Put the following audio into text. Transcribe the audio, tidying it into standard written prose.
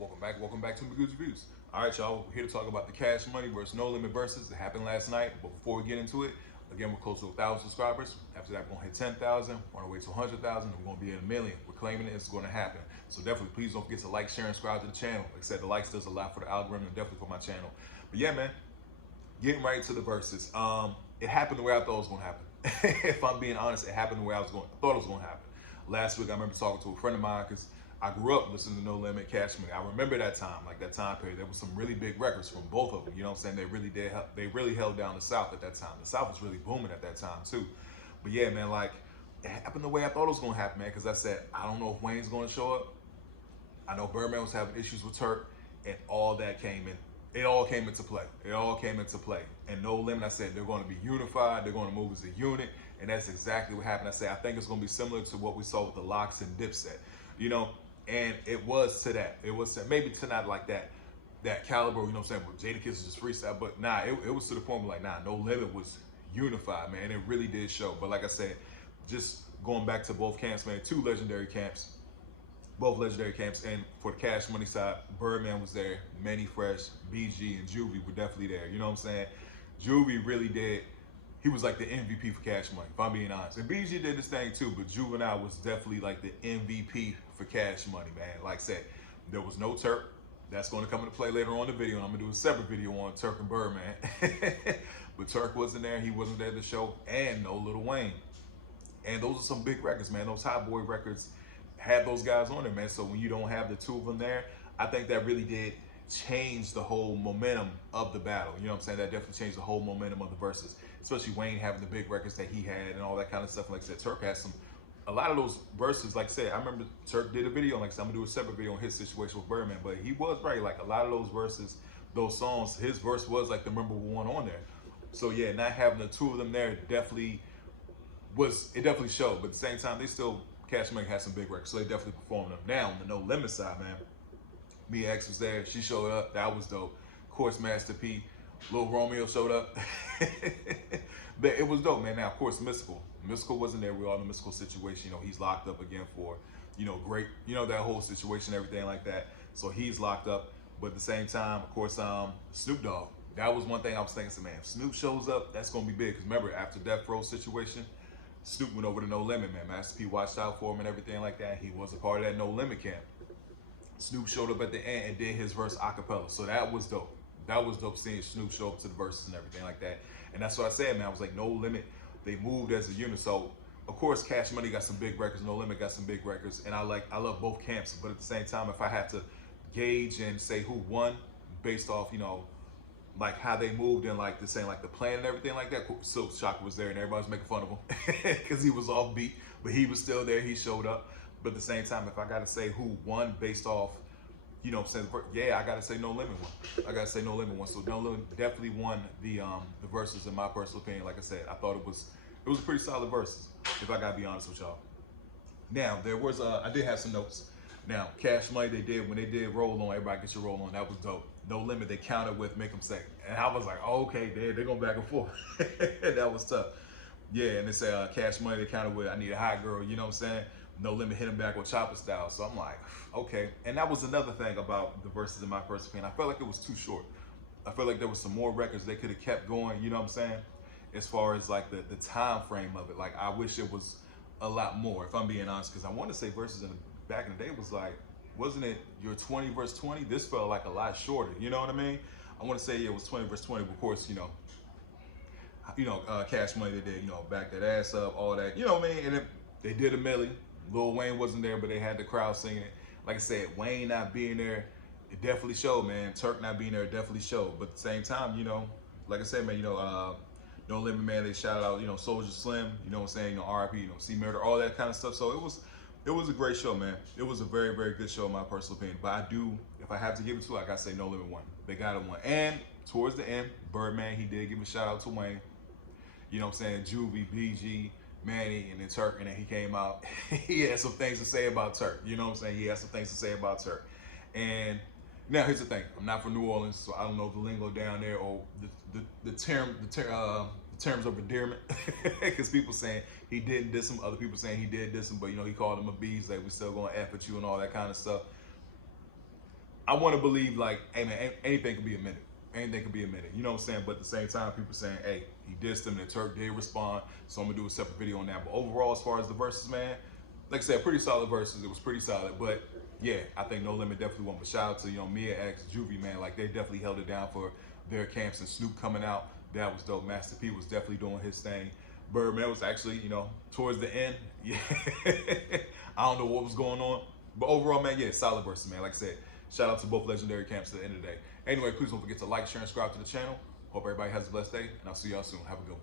Welcome back to the Good Reviews. All right, y'all, we're here to talk about the Cash Money versus No Limit Versus. It happened last night, but before we get into it, again, we're close to 1,000 subscribers. After that, we're gonna hit 10,000. We're on our way to 100,000. We're gonna be at a million. We're claiming it. It's going to happen. So definitely, please don't forget to like, share, and subscribe to the channel. Like I said, the likes does a lot for the algorithm and definitely for my channel. But yeah, man, getting right to the verses. It happened the way I thought it was gonna happen. If I'm being honest, it happened the way I thought it was gonna happen. Last week, I remember talking to a friend of mine because I grew up listening to No Limit, Cash Money. I remember that time, like that time period. There was some really big records from both of them. You know what I'm saying? They really did. They really held down the South at that time. The South was really booming at that time too. But yeah, man, like it happened the way I thought it was gonna happen, man. Because I said I don't know if Wayne's gonna show up. I know Birdman was having issues with Turk, and all that came in. It all came into play. It all came into play. And No Limit, I said they're going to be unified. They're going to move as a unit, and that's exactly what happened. I said I think it's going to be similar to what we saw with the Locks and Dipset, you know. And it was to that. It was to, maybe to not like that caliber, you know what I'm saying? With Jadakiss is just freestyle, but nah, it was to the point where like nah, No Limit was unified, man. It really did show. But like I said, just going back to both camps, man, two legendary camps. Both legendary camps, and for the Cash Money side, Birdman was there, Manny Fresh, BG, and Juvie were definitely there. You know what I'm saying? Juvie really did. He was like the MVP for Cash Money, if I'm being honest. And BG did this thing too, but Juvenile was definitely like the MVP for Cash Money, man. Like I said, there was no Turk. That's going to come into play later on in the video, and I'm going to do a separate video on Turk and Birdman. But Turk wasn't there. He wasn't there at the show, and no Lil Wayne. And those are some big records, man. Those Hot Boy records had those guys on there, man. So when you don't have the two of them there, I think that really did change the whole momentum of the battle. You know what I'm saying? That definitely changed the whole momentum of the verses, especially Wayne having the big records that he had and all that kind of stuff. Like I said, Turk has a lot of those verses. Like I said, I remember Turk did a video. Like I said, I'm gonna do a separate video on his situation with Birdman, but he was right. Like a lot of those verses, those songs, his verse was like the number one on there. So yeah, not having the two of them there it definitely showed. But at the same time, they still Cash Money had some big records, so they definitely performed them. Now on the No Limit side, man, Mia X was there. She showed up. That was dope. Of course, Master P, Lil Romeo showed up. But it was dope, man. Now, of course, Mystical. Mystical wasn't there. We all know Mystical situation. You know, he's locked up again for, great, that whole situation, everything like that. So he's locked up. But at the same time, of course, Snoop Dogg. That was one thing I was thinking. So, man, if Snoop shows up, that's gonna be big. Because remember, after Death Row situation, Snoop went over to No Limit, man. Master P watched out for him and everything like that. He was a part of that No Limit camp. Snoop showed up at the end and did his verse a cappella. So that was dope. That was dope seeing Snoop show up to the verses and everything like that. And that's what I said, man. I was like, No Limit, they moved as a unit. So, of course, Cash Money got some big records. No Limit got some big records. And I love both camps. But at the same time, if I had to gauge and say who won based off, like how they moved and like the saying like the plan and everything like that. Silk Shock was there and everybody was making fun of him because he was off beat, but he was still there. He showed up. But at the same time, if I gotta say who won based off, yeah, I gotta say No Limit won. I gotta say No Limit won. So No Limit definitely won the verses in my personal opinion. Like I said, I thought it was a pretty solid verses. If I gotta be honest with y'all. Now there was I did have some notes. Now, Cash Money, when they did Roll On, everybody get your Roll On, that was dope. No Limit, they countered with Make 'Em Say. And I was like, oh, okay, they're going back and forth. That was tough. Yeah, and they say Cash Money, they countered with I Need a Hot Girl, you know what I'm saying? No Limit hit him back with Chopper Style. So I'm like, okay. And that was another thing about the verses in my first opinion. I felt like it was too short. I felt like there was some more records they could have kept going, you know what I'm saying? As far as like the time frame of it. Like I wish it was a lot more, if I'm being honest, because I want to say verses back in the day was like, wasn't it your 20 verse 20? This felt like a lot shorter, you know what I mean? I want to say it was 20 verse 20, but of course, Cash Money, they did, back that ass up, all that, you know what I mean? And they did a Millie. Lil Wayne wasn't there, but they had the crowd singing it. Like I said, Wayne not being there, it definitely showed, man. Turk not being there, it definitely showed. But at the same time, like I said, man, No Limit, man, they shouted out, Soldier Slim, you know what I'm saying, RIP, C Murder, all that kind of stuff. So it was a great show, man. It was a very, very good show in my personal opinion. But if I have to give it to it, I gotta say No Limit won. They got it won. And towards the end, Birdman, he did give a shout out to Wayne. You know what I'm saying? Juvie, BG, Manny, and then Turk, and then he came out. He had some things to say about Turk. You know what I'm saying? He had some things to say about Turk. And now here's the thing. I'm not from New Orleans, so I don't know the lingo down there or the terms of endearment. Because people saying he didn't diss him, other people saying he did diss him, but he called him a bees, like we still gonna F at you and all that kind of stuff. I want to believe like, hey man, anything could be a minute. Anything could be a minute. You know what I'm saying? But at the same time, people saying, hey, he dissed him and the Turk did respond. So I'm gonna do a separate video on that. But overall, as far as the verses, man, like I said, pretty solid verses. It was pretty solid. But yeah, I think No Limit definitely won. But shout out to, Mia X, Juvie, man. Like they definitely held it down for their camps, and Snoop coming out. That was dope. Master P was definitely doing his thing. Birdman was actually, towards the end. Yeah. I don't know what was going on. But overall, man, yeah, solid verses, man. Like I said, shout out to both legendary camps at the end of the day. Anyway, please don't forget to like, share, and subscribe to the channel. Hope everybody has a blessed day, and I'll see y'all soon. Have a good one.